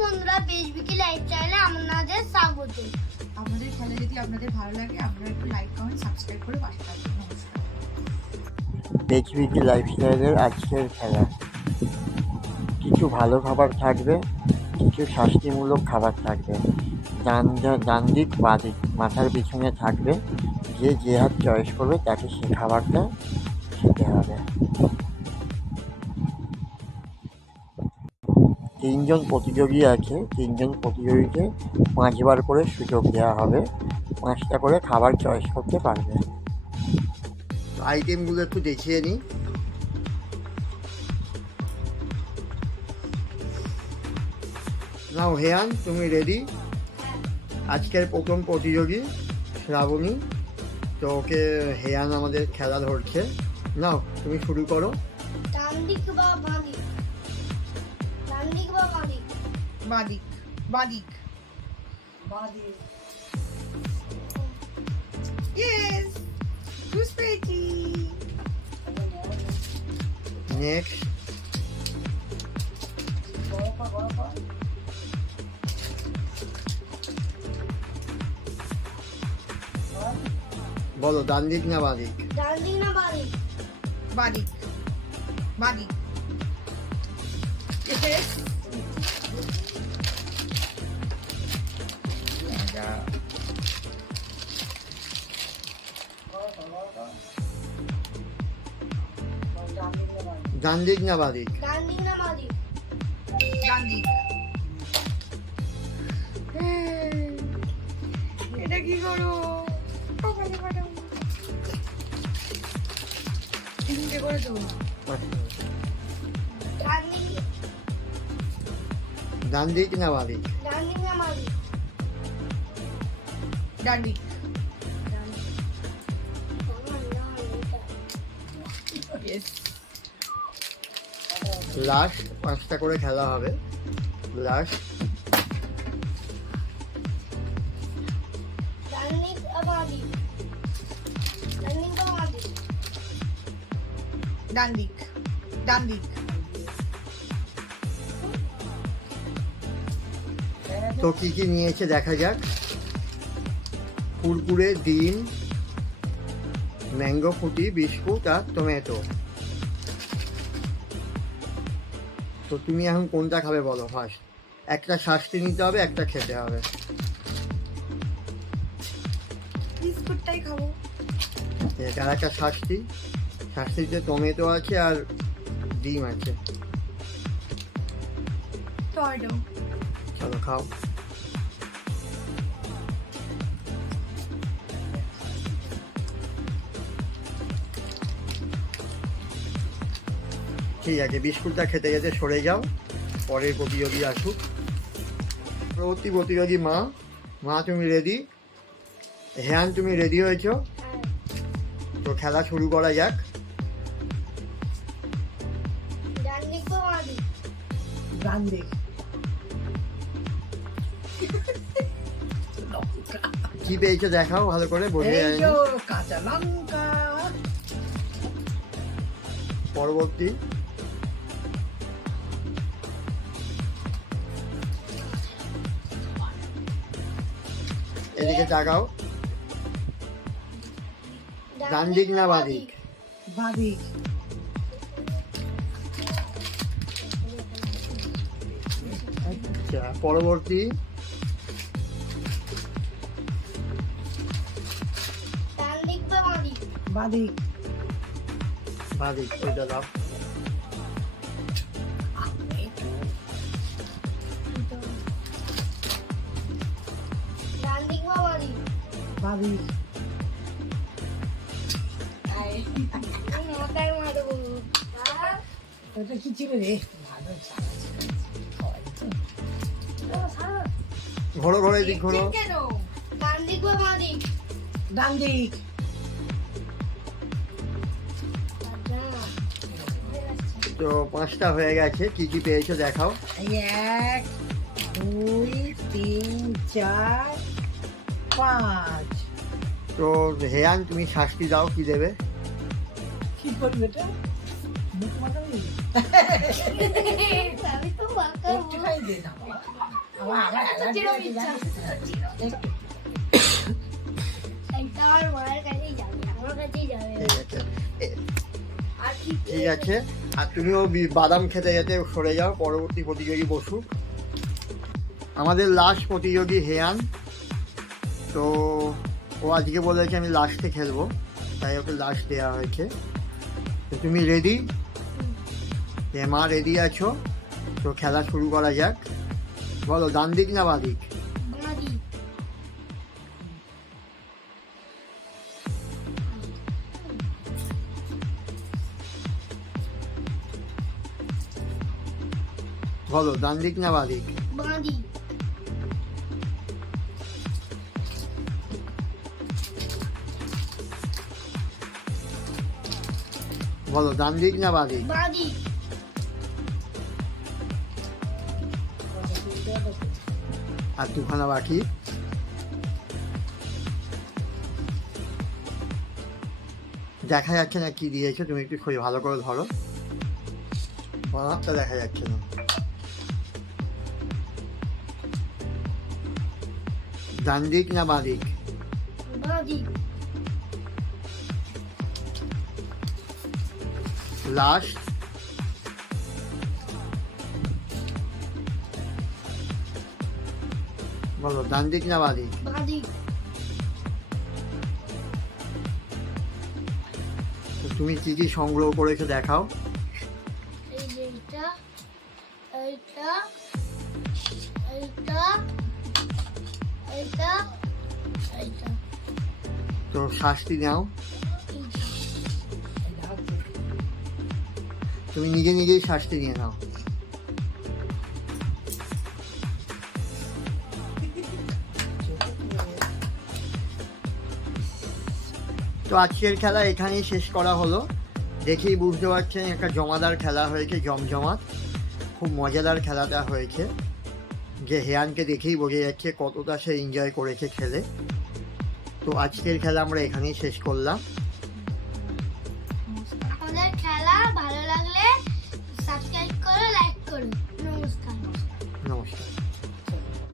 বন্ধুরা বেশবিকি লাইফ চ্যানেলে আপনাদের স্বাগত। আমাদের খেলা যদি আপনাদের ভালো লাগে আপনারা একটু লাইক কমেন্ট সাবস্ক্রাইব করে পাশে থাকবেন নমস্কার। এইচবিটি লাইফস্টাইলের আজকের খেলা। কিছু ভালো খাবার থাকবে কিছু শাস্তিমূলক খাবার থাকবে। ডান দা- ডান দিক বাঁ দিক মাথার পিছনে থাকবে যে যে হাত চয়েস করবে তাকে সে খাবারটা খেতে হবে। তিনজন প্রতিযোগী আছে তিনজন প্রতিযোগীকে পাঁচবার করে সুযোগ দেওয়া হবে। পাঁচটা করে খাবার চয়েস করতে পারবে। আইটেমগুলো একটু দেখিয়ে নিই। নাও হেয়ান তুমি রেডি আজকের প্রথম প্রতিযোগী শ্রাবণী। তো ওকে হেয়ান আমাদের খেলা ধরছে। নাও তুমি শুরু করো। ডান দিক বা বাঁ দিক ডান দিক বা বাঁ দিক বাদিক বাদিক বাদিক ইয়েস চুজ পেয়েছি নেক্সট বলো ডান দিক না বাঁ দিক ডান দিক না বাঁ দিক বাদিক বাদিক ইয়েস ডান দিক না বাঁ দিক ডান দিক না বাঁ দিক ডান দিক এটা কি করো? করে দেবো ডান দিক ডান দিক না বাঁ দিক ডান দিক না বাঁ দিক ডান দিক লাস্ট পাঁচটা করে খেলা হবে। লাস্ট ডান দিক দিক ডান দিক তো কি কি নিয়েছে দেখা যাক। কুরকুরে ডিম ম্যাঙ্গো ফুটি বিস্কুট আর টমেটো। তো তুমি এখন কোনটা খাবে বলো ফার্স্ট একটা শাস্তি নিতে হবে একটা খেতে হবে। বিস্কুটটাই খাব। আর একটা শাস্তি। শাস্তিতে টমেটো আছে আর ডিম আছে। চলো খাও। ঠিক আছে বিস্কুটটা খেতে খেতে সরে যাও। পরের প্রতিযোগী আসুক। পরবর্তী প্রতিযোগী মা মা তুমি রেডি হ্যান তুমি রেডি হয়েছো? হ্যাঁ তো খেলা শুরু করা যাক। কি পেয়েছ দেখাও ভালো করে বোঝা কাঁচা লঙ্কা। পরবর্তী। এদিকে তাকাও ডান দিক না বাঁ দিক বাদিক। আচ্ছা পরবর্তী। ডান দিক বা বাঁ দিক বাদিক বাঁ দিক ওইটা দাও। মাথায় মারবো কি ছিল রে? ভালো ঘোরো ঘোরো এদিক ঘোরো। ডান দিক বা বাঁ দিক? ডান দিক। তো পাঁচটা হয়ে গেছে কি কি পেয়েছ দেখাও। এক দুই তিন চার পাঁচ। তো হেয়ান তুমি শাস্তি দাও কি দেবে? কি করবে এটা? ঠিক আছে। আর তুমিও বি- বাদাম খেতে খেতে সরে যাও পরবর্তী প্রতিযোগী বসুক আমাদের লাস্ট প্রতিযোগী হেয়ান তো ও আজকে বলেছে আমি লাস্টে খেলব। তাই ওকে লাস্ট দেওয়া হয়েছে। তো তুমি রেডি মা রেডি আছো তো খেলা শুরু করা যাক। বলো ডান দিক না বাদিক বাঁধি বলো ডান দিক না বাদিক বাঁধি বলো ডান দিক না বাদিক বাঁধি আর দুখানা বাকি? দেখা যাচ্ছে না কি দিয়েছ তুমি একটু খুবই ভালো করে ধরো। বানারটা দেখা যাচ্ছে না। ডান দিক না বাঁ দিক লাস্ট। বলো ডান দিক না বাঁ দিক তুমি কি কি সংগ্রহ করেছ দেখাও। এই যে এইটা এইটা এইটা এইটা এইটা। তো শাস্তি নাও। তুমি নিজে নিজেই শাস্তি নিয়ে নাও। তো আজকের খেলা এখানেই শেষ করা হলো। দেখেই বুঝতে পারছেন, একটা জমাদার খেলা হয়েছে, জমজমাট। খুব মজাদার খেলাটা হয়েছে। যে হেয়ানকে দেখেই বোঝা যাচ্ছে কতটা সে এনজয় করেছে খেলে। তো আজকের খেলা আমরা এখানেই শেষ করলাম।